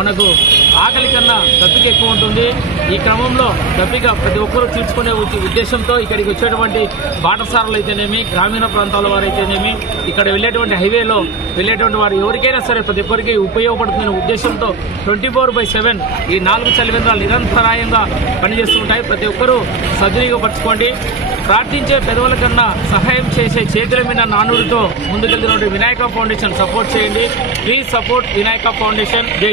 మనకు ఆకలి కన్నా దప్పిక ఎక్కువ ఉంటుంది. ఈ క్రమంలో దప్పిక ప్రతి ఒక్కరూ తీర్చుకునే ఉద్దేశంతో ఇక్కడికి వచ్చేటువంటి బాటసారులు అయితేనేమి, గ్రామీణ ప్రాంతాల వారు అయితేనేమి, ఇక్కడ వెళ్ళేటువంటి హైవేలో వెళ్ళేటువంటి వారు ఎవరికైనా సరే ప్రతి ఒక్కరికి ఉపయోగపడుతున్న ఉద్దేశంతో 24/7 ఈ 4 చలివేంద్రాలు నిరంతరాయంగా పనిచేస్తుంటాయి. ప్రతి ఒక్కరూ సద్వినియోగపరచుకోండి. ప్రార్థించే పెదవుల కన్నా సహాయం చేసే చేతుల మీద నానుడితో ముందుకెళ్తున్న వినాయక ఫౌండేషన్ సపోర్ట్ చేయండి. Please support Vinayaka foundation. జై